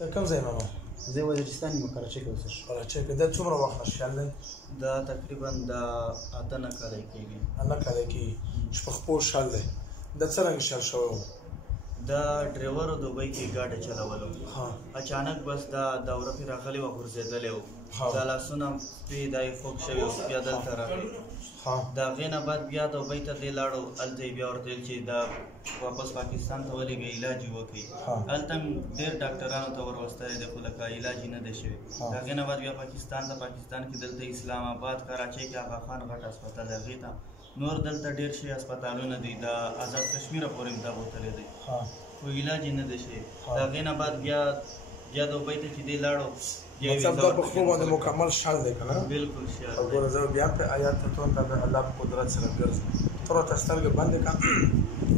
ته کوم ځای ماما؟ زه وزیرستان یم کراچۍ کې اوسېږم. کراچۍ کې دا څومره وخت نه خیال دی؟ دا تقریبا د 8 نه کاله کېږي. 8 کاله کېږي. شپږ پوه شال دی. دا څرنګه شال شوی و؟ دا ډریور دوبۍ کې ګاډی چلولو. اچانک بس دا دوره پرې راغلی وه، غورځېدلی و. دا لاسونه پرې دا یې خوږ شوي و، بیا دلته راغلی. د هغې نه بعد بیا دوبۍ ته دی لاړو. هلته یې بیا ورته ویل چې دا واپس پاکستان ته ولېږئ، علاج یې وکړئ. هلته هم ډېر ډاکټرانو ته ور وستلی دی، خو لکه علاج یې نه دی شوی. د هغې نه بعد بیا پاکستان کې دلته اسلام آباد، کراچۍ کې آغا خان غټ هسپتال دی، هغې ته نور دلته ډېر شي هسپتالونه دي. د آزاد کشمیره پورې هم دا بوتلی دی، خو علاج یې نه دی شوی. د هغې نه بعد بیا دوبۍ ته چې دی لاړو، مطلب دا په خو باندې مکمل شال دی که نه؟ بلکل شال دی. ګوره زه بیا پرې آیات ته توم ته د الله په قدرت سره ګرځم. ته راته سترګې بندې کړه،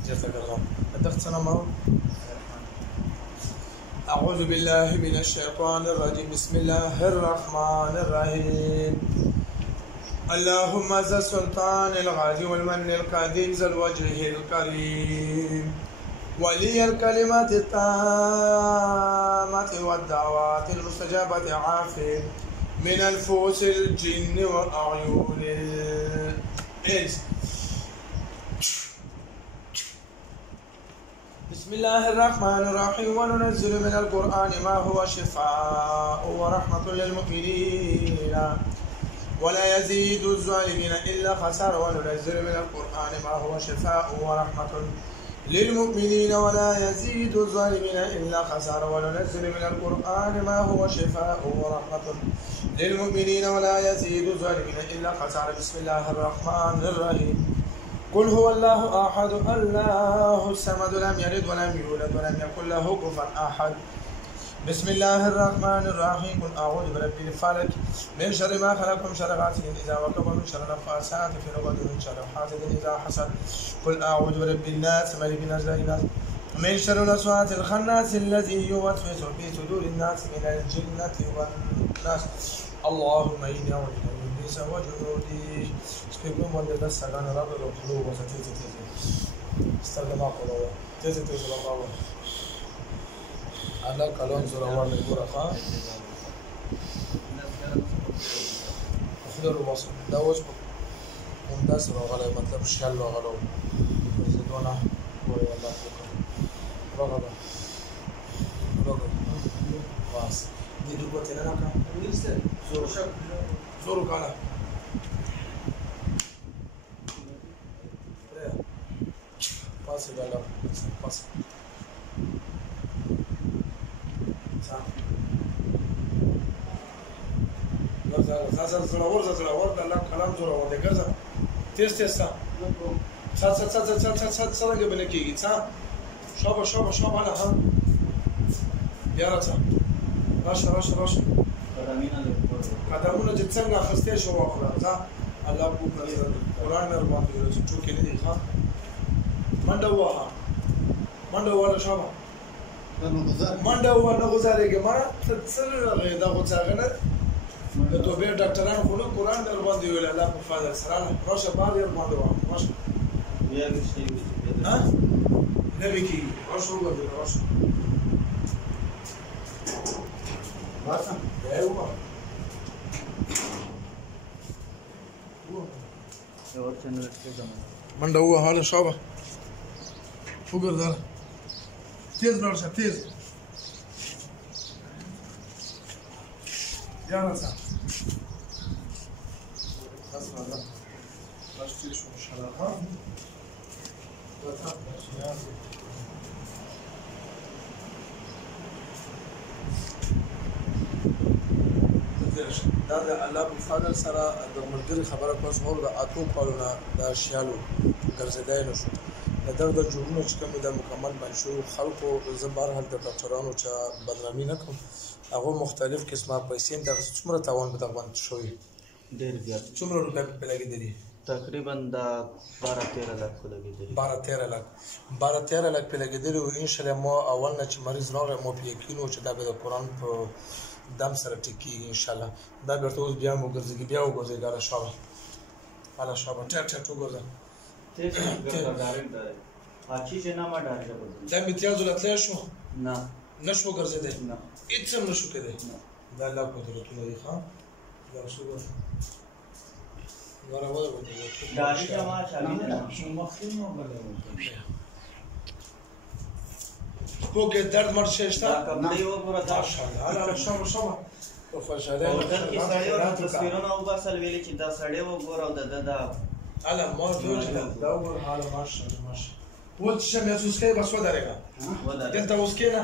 چېرته ګرځم. دغه څه نه مو أعوذ بالله من الشيطان الرجيم. بسم الله الرحمن الرحيم. اللهم ذا السلطان الغازي والمن القديم ذا الوجه الكريم ولي الكلمات التامة والدعوات المستجابة عافٍ من الفوس الجن والعيون الإنس. بسم الله الرحمن الرحيم. وننزل من القرآن ما هو شفاء ورحمة للمؤمنين ولا يزيد الظالمين إلا خسارا. وننزل من القرآن ما هو شفاء ورحمة للمؤمنين ولا يزيد الظالمين إلا خسارا. وننزل من القرآن ما هو شفاء ورحمة للمؤمنين ولا يزيد الظالمين إلا خسارا. بسم الله الرحمن الرحيم. قل هو الله أحد الله الصمد لم يلد ولم يولد ولم يكن له كفوا أحد. بسم الله الرحمن الرحيم. قل أعوذ برب الفلق من شر ما خلق ومن شر غاسق إذا وقب ومن شر النفاثات في العقد ومن شر حاسد إذا حسد. قل أعوذ برب الناس ملك الناس إله الناس من شر الوسواس الخناس الذي يوسوس في صدور الناس من الجنة والناس. اللهم إني أعوذ بك من إبليس وجنوده. سبحان من الناس سجان رب القلوب وستيت استغفر الله تيزي الله الله کلون زور اول نگوره خواه خودر رو باسم دا وش مندس رو غلی مطلب شل رو غلو زدونه گوری الله بکن رگا باس دیدو گوتی ننکا زورو کالا پاسی بالا پاسی زړور الله کلام زړور دی ګرځه تیز سا څرنګه به نه کېږي شابه هله ها بیا راځه راشه قدمونه چې څنګه اخیستی شو واخله ځه الله قرآن مې ورباندې ویلو چې ټوکې نه دي ښه منډه ووهله شابه منډه ووهه نه غوځارېږې مړه ته څه راغې دا غوڅاغې نه د توبې ډاکټران خو نه قرآن مې ورباندې ویل الله په فضل سره راشه بار یې ورباندې ووهه راشه نه وي کېږي راشه وګرځېده راشه راشه بیا یې ووهه منډه ووهله شابه وګرځېده تیز راشه تیز بیا راځه بس راځه بس تیر شو انشاءالله ها دا د الله په فضل سره د ملګري خبره کوم څو د اتو کالونه د شیالو ګرځېدای نه شو د دغه جوړونه چې کوم د مکمل بن شو خلکو زبر هل د ډاکټرانو چې بدنامي نه کوم هغه مختلف قسمه پیسې د څومره تاوان به دغه باندې شوی ډېر زیات څومره روپۍ په لګېدلې تقریبا د 12-13 لک لګېدلې 12-13 لک په لګېدلې او ان شاء الله مو اول نه چې مریض راغی مو په یقینو چې دا به د قرآن په دم سره ټکی ان شاء الله دا بیرته اوس بیا مو ګرځي بیا وګرځي ګاله شابه الله شابه ټټ وګرځه تیز ګرځه ډایرکټ اچھی چې نه ما ډایرکټ دا امتیاز ولتلی شو نه نشو ګرځېدی هېڅ هم نشو کېدی دا الله قدرتونه دي ښه دا څه کوکې درد مرد شی شته ماشاءالله شابه شابه په خوشحالۍ هوټل کې سړی ورته تصویرونه وباسل ویلې چې دا سړی وګوره او د ده دا هله ما ورته وویل چې دا وګوره هله ماشاءالله ماشاءالله اوس چې محسوس کوې بس ودرېږه دلته اوس کښېنه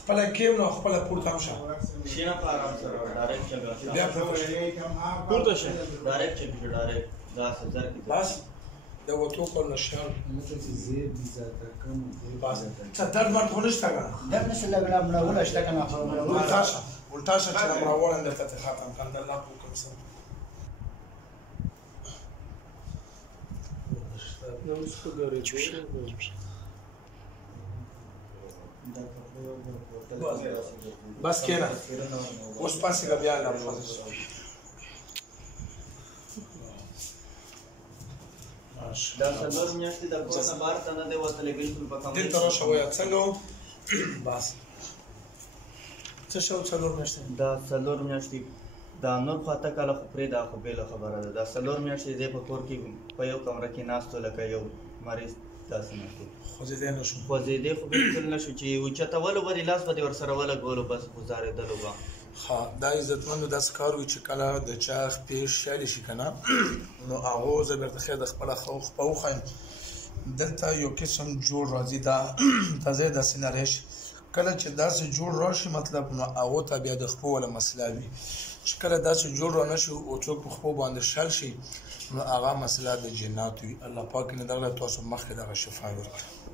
خپله کښېنه او خپله پورته هم شه کښېنه په ارام سره ډایرکټ چګه بیا پورته شه ډایرکټ چګه ډایرکټ داسې زر کې بس د وتو کول نشیان بس څه درد مرد خو نشته که درد نشته لږ مړوله شته که نه الټا شه چې مړولی درته ترې ختم کړم د الله په حکم سره بس کېنه اوس پاسېږه بیا الله دا څلور میاشتې د کور نه بهر ته نه دی وتلی بلکل په کمرې دلته راشه وایه څنګه و بس څه شو څلور میاشتې دا څلور میاشتې دا نور خو اته کاله خو پرېږده خو بېله خبره ده دا څلور میاشتې دی په کور کې په یو کمره کې ناست و لکه یو مریض داسې ناست و خوځېدی نه شو خوځېدی خو بلکل نه شو چې اوچتولو به دې لاس به دې ورسره ولګولو بس ګزارېدلو به ښه دا عزتمندو داسې کار وي چې کله د چا خپې شیالې شي که نه نو هغو زه بېرته خیر د خپله خپه وښیم دلته یو قسم جوړ راځي دا ځای داسې نری شي کله چې داسې جوړ راشي مطلب نو هغو ته بیا د خپو والا مسله وي چې کله داسې جوړ را نه شي او څوک په خپو باندې شل شي نو هغه مسله د جنات وي الله پاک نه دغه تاسو مخکې دغه شفا ورکړي